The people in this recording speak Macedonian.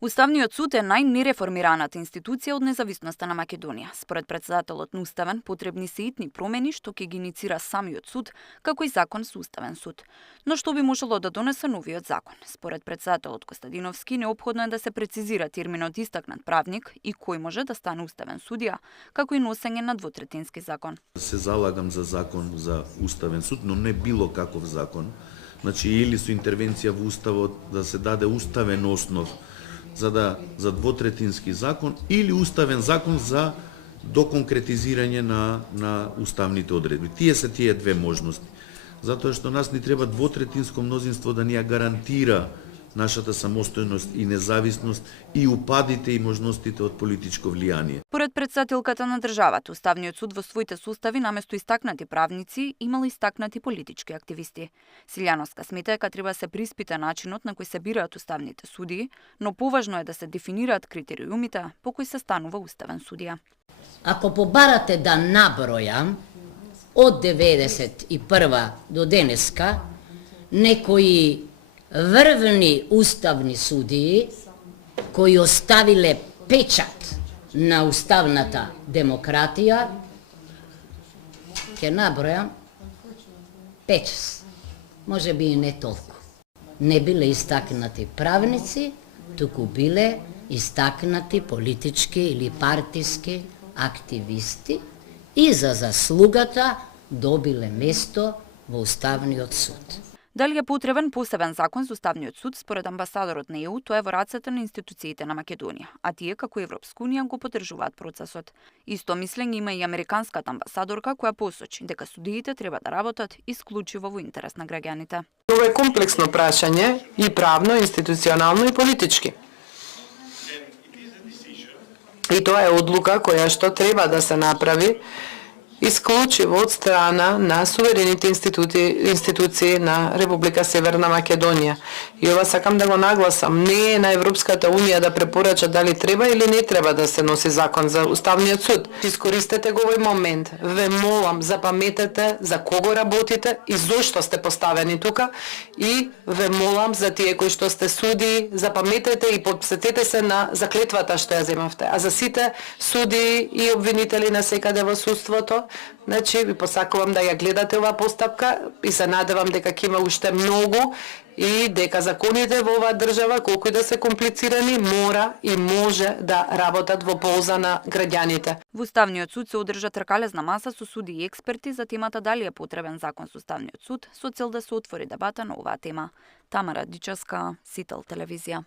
Уставниот суд е најнереформираната институција од независноста на Македонија. Според претседателот на Уставен, потребни се итни промени што ќе ги иницира самиот суд, како и закон со Уставен суд. Но што би можело да донесе новиот закон? Според претседателот Костадиновски, неопходно е да се прецизира терминот истакнат правник и кој може да стане уставен судија, како и носење на двотретински закон. Се залагам за закон за Уставен суд, но не било каков закон. Значи, или со интервенција во Уставот да се даде уставен основ за двотретински закон или уставен закон за доконкретизирање на уставните одредби. Тие се тие две можности. Затоа што нас ни треба двотретинско мнозинство да ни ја гарантира нашата самостојност и независност и упадите и можностите од политичко влијание. Поред претседателката на државата, Уставниот суд во своите состави наместо истакнати правници имал истакнати политички активисти. Силјановска смета дека треба се приспита начинот на кој се бираат уставните судии, но поважно е да се дефинираат критериумите по кои се станува уставен судија. Ако побарате да набројам од 91 до денеска некои врвни уставни судии кои оставиле печат на уставната демократија, ќе набројам 5, може би и не толку. Не биле истакнати правници, туку биле истакнати политички или партиски активисти и за заслугата добиле место во Уставниот суд. Дали е потребен посебен закон за Уставниот суд, според амбасадорот на ЕУ, тоа е во рацете на институциите на Македонија, а тие како Европска унија го поддржуваат процесот. Исто мислење има и американската амбасадорка која посочи дека судиите треба да работат исклучиво во интерес на граѓаните. Ова е комплексно прашање и правно, институционално и политички. И тоа е одлука која што треба да се направи исклучиво од страна на суверените институции на Република Северна Македонија. И ова сакам да го нагласам, не е на Европската унија да препорача дали треба или не треба да се носи закон за Уставниот суд. Искористете го овој момент. Ве молам, запаметете за кого работите и зошто сте поставени тука и ве молам за тие кои што сте судии, запаметете и подсетете се на заклетвата што ја земавте. А за сите судии и обвинители на секаде во судството, значи, ви посакувам да ја гледате оваа постапка и се надевам дека ќе има уште многу и дека законите во оваа држава, колку и да се комплицирани, мора и може да работат во полза на граѓаните. Во Уставниот суд се одржа тркалезна маса со суди и експерти за темата дали е потребен закон со Уставниот суд, со цел да се отвори дебата на оваа тема. Тамара Дичевска, Сител телевизија.